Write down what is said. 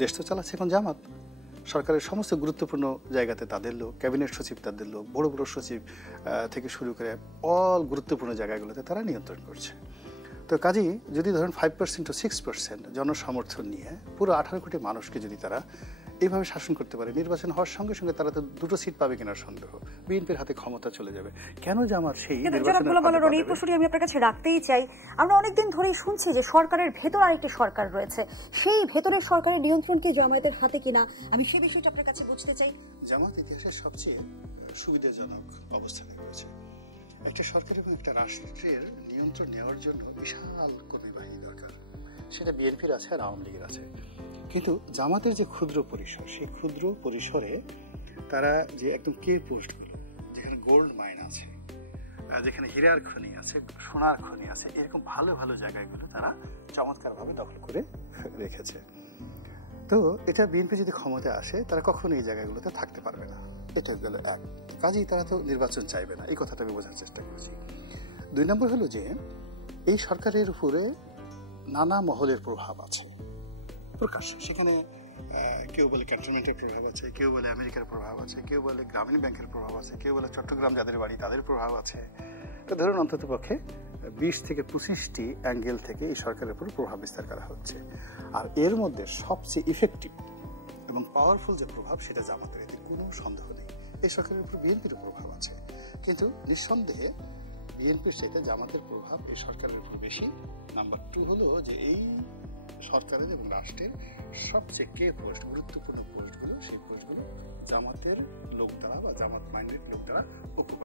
দেশ তো চালাচ্ছে এখন জামাত। সরকারের সমস্ত গুরুত্বপূর্ণ জায়গাতে তাদের লোক, ক্যাবিনেট সচিব তাদের লোক, বড় বড় সচিব থেকে শুরু করে অল গুরুত্বপূর্ণ জায়গাগুলোতে তারা নিয়ন্ত্রণ করছে। তো কাজেই যদি ধরেন 5% to 6% জনসমর্থন নিয়ে পুরো 18 কোটি মানুষকে যদি তারা এইভাবে শাসন করতে পারে, নির্বাচন হওয়ার সঙ্গে সঙ্গে তারা তো 2টো সিট পাবে কিনার সন্দেহ, বিএনপির হাতে ক্ষমতা চলে যাবে। কেন যে আমার সেই এই প্রশ্নটি আমি আপনার কাছে রাখতেই চাই। আমরা অনেকদিন ধরেই শুনছি যে সরকারের ভেতর আরেকটি সরকার রয়েছে, সেই ভেতরের সরকারের নিয়ন্ত্রণ কি জামায়াতের হাতে কিনা, আমি সেই বিষয়টা আপনার কাছে বুঝতে চাই। জামাত ইতিহাসের সবচেয়ে সুবিধাজনক অবস্থানে রয়েছে। একটা সরকার এবং একটা রাষ্ট্রের নিয়ন্ত্রণ নেওয়ার জন্য বিশাল কর্মী বাহিনী দরকার, সেটা বিএনপির আছে আর আওয়ামী লীগের আছে। কিন্তু জামাতের যে ক্ষুদ্র পরিসর, সেই ক্ষুদ্র পরিসরে তারা যে একদম কে পোস্টগুলো, যেখানে গোল্ড মাইন আছে, যেখানে হীরার খনি আছে, সোনার খনি আছে, এরকম ভালো ভালো জায়গাগুলো তারা চমৎকারভাবে দখল করে রেখেছে। তো এটা বিএনপি যদি ক্ষমতায় আসে তারা কখনো এই জায়গাগুলোতে থাকতে পারবে না। এটা গেল এক। কাজেই তারা তো নির্বাচন চাইবে না, এই কথাটা আমি বোঝার চেষ্টা করছি। 2 নম্বর হলো যে এই সরকারের উপরে নানা মহলের প্রভাব আছে প্রকাশ্য। সেখানে কেউ বলে ক্যান্টনমেন্টের প্রভাব আছে, কেউ বলে আমেরিকার প্রভাব আছে, কেউ বলে গ্রামীণ ব্যাংকের প্রভাব আছে, কেউ বলে চট্টগ্রাম যাদের বাড়ি তাদের প্রভাব আছে। তো ধরুন অন্তত পক্ষে 20 থেকে 25টি অ্যাঙ্গেল থেকে এই সরকারের উপর প্রভাব বিস্তার করা হচ্ছে। আর এর মধ্যে সবচেয়ে ইফেক্টিভ এবং পাওয়ারফুল যে প্রভাব, সেটা জামাতের, এতে কোনো সন্দেহ নেই। এই সরকারের উপর বিএনপির প্রভাব আছে, কিন্তু নিঃসন্দেহে বিএনপির চাইতে জামাতের প্রভাব এই সরকারের উপর বেশি। নাম্বার 2 হলো যে এই সরকারের এবং রাষ্ট্রের সবচেয়ে কে পোস্ট, গুরুত্বপূর্ণ পোস্টগুলো, সেই পোস্টগুলো জামাতের লোক দ্বারা বা জামাত মাইন্ডেড লোক দ্বারা